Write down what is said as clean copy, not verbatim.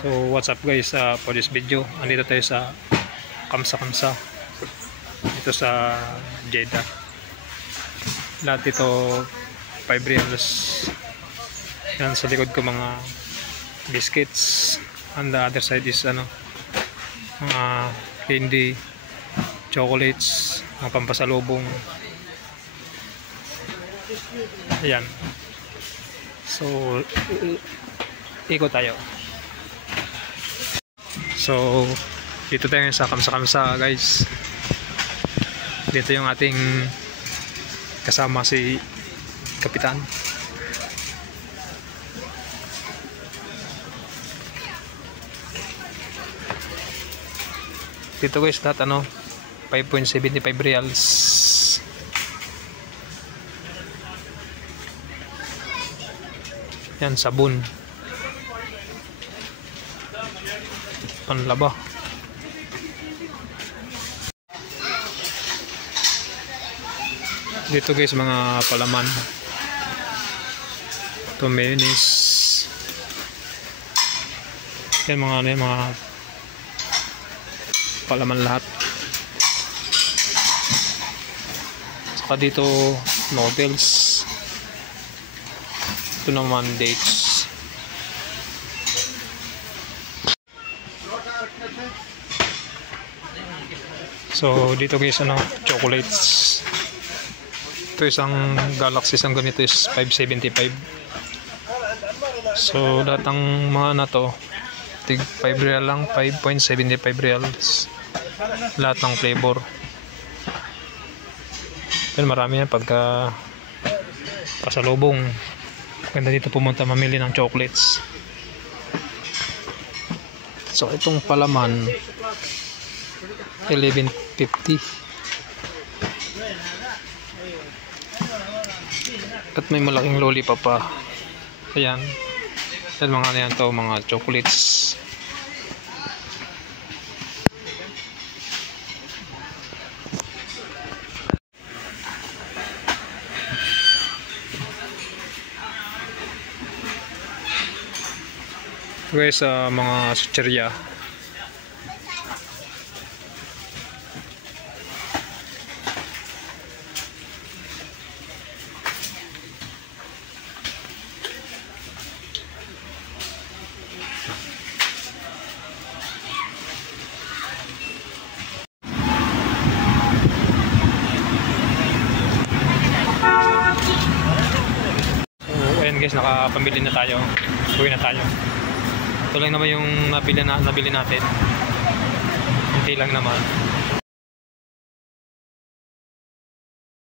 So what's up guys, for this video andito tayo sa Kamsa dito sa Jeddah. Lahat ito 5 reals. Yan sa likod ko mga biscuits, and the other side is mga candy, chocolates, mga pampasalubong. Ayan, so ikot tayo. So dito tayo sa Kamsa guys. Dito yung ating kasama si Kapitan. Dito guys lahat 5.75 reals. Yan, sabon, panlaba. Dito guys mga palaman. Ito mayonnaise. Yan mga palaman lahat. Saka dito noodles. Ito naman dates. So dito guys chocolates. Ito isang Galaxy, isang ganito is 5.75. So lahat ng mga na to tig 5 real lang, 5.75 reals. Lahat ng flavor. Pero marami yan pagka pasalubong. Ganda dito pumunta mamili ng chocolates. So itong palaman 11.50. At may malaking lollipop pa. Ayan. Yan mga yan to, mga chocolates. Guys, mga sucherya. So ayan guys, nakapamili na tayo. Uwi na tayo. Ito lang naman yung nabili natin. Hindi lang naman.